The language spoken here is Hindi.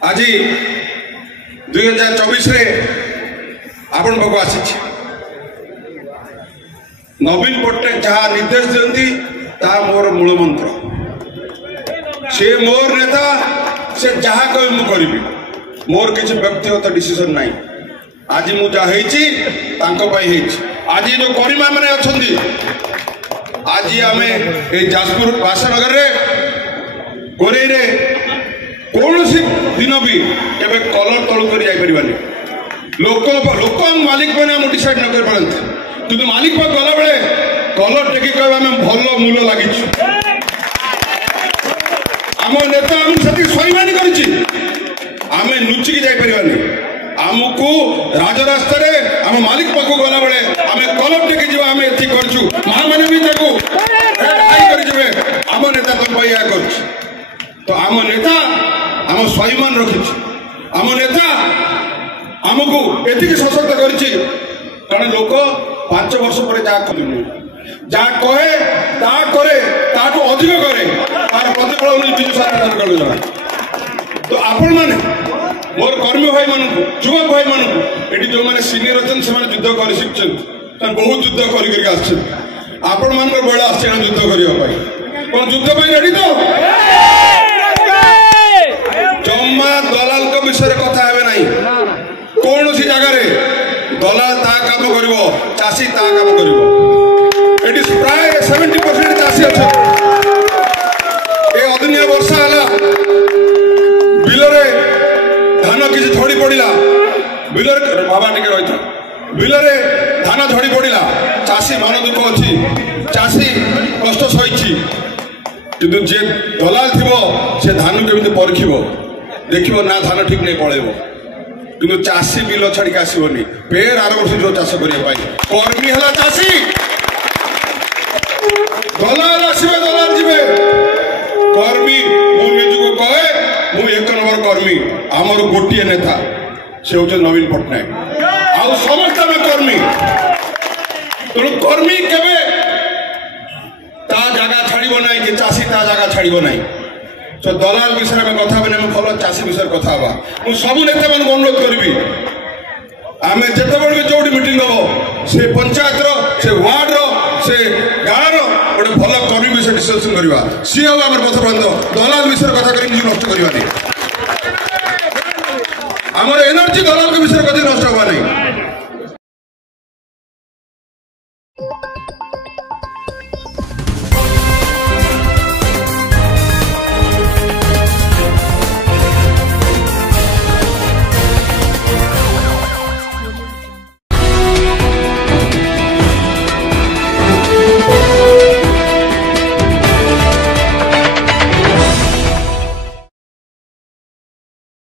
आज 2024 आपण पाक आसी नवीन पट्टनायक जहाँ निर्देश दिखती मोर मूल मंत्र से मोर नेता से जहाँ कह मुझे मोर किसी व्यक्तिगत डिसीजन नहीं आज मुझे आज जो करीमा मैंने अच्छा आज आम जाजपुर बासानगर कोरे कौन दिन भी केवे कलर तलू कर जापरि लोक मालिक मैंने आम डिसाइड न कर पारती किंतु मालिक गला बेले कलर टेकी कह भल मूल लगी आम नेता आमको स्वाभिमानी करें लुचिकी जापरि आमको राजरास्त आम मालिक पाक गला बेले आम कलर टेकी जी आम ये करूँ माँ मैंने भी करे आम नेता तुम या कर तो आम नेता आम स्वाभिमान रखी आम नेता आमको ये सशक्त कर कारण लोक 5 वर्ष पर जहाँ कहे ताठू अधिक करे तार प्रतिफल विजु सागर जना तो आपण मैंने मोर कर्मी भाई मान युवक भाई मान जो मैंने सिनियर अच्छा से युद्ध कर शिखुं बहुत युद्ध कर बड़ा आस युद्ध करने युद्ध रेडी तो जमा दलाल विषय कथा है ना कौन सी जगह दलाल ता काम कर चाषी ता काम कर प्राय 70% चाषी अच्छे अदिनिया वर्षा है बिल धान किसी झड़ी पड़ा बिल बाबा टे रही था बिल धान झड़ी पड़ा चाषी मन दुख अच्छी चाषी कष्ट सही किंतु जे दलाल थी से धान केमी परख देख ना धान ठीक नहीं पड़ेब किंतु चाषी बिल छाड़ी आसबनी फेर आर वर्ष जो चाष करने कर्मी है चाषी दलाल आसवे दलाल जी कर्मी मुझको कहे मु 1 नंबर कर्मी आमर गोटे नेता से हूँ नवीन पट्टनायक आउ समस्त आम कर्मी तेणु कर्मी केवे ता जगह छाड़ब ना कि चाषी ता जगह छाड़ब ना तो दलाल विषय में कथा हम भल चाषी विषय कथा मुझे सबू नेता मान अनुरोध करी आम जिते भी जो मीटिंग हम से पंचायत से वार्ड से गाँव गोटे भल कर्मी विषय डिस्कसन करवा सी हम आम पथबंध दलाल विषय कथा कर नष्ट करवा आमर एनर्जी दलाल विषय कभी नष्ट हवा नहीं।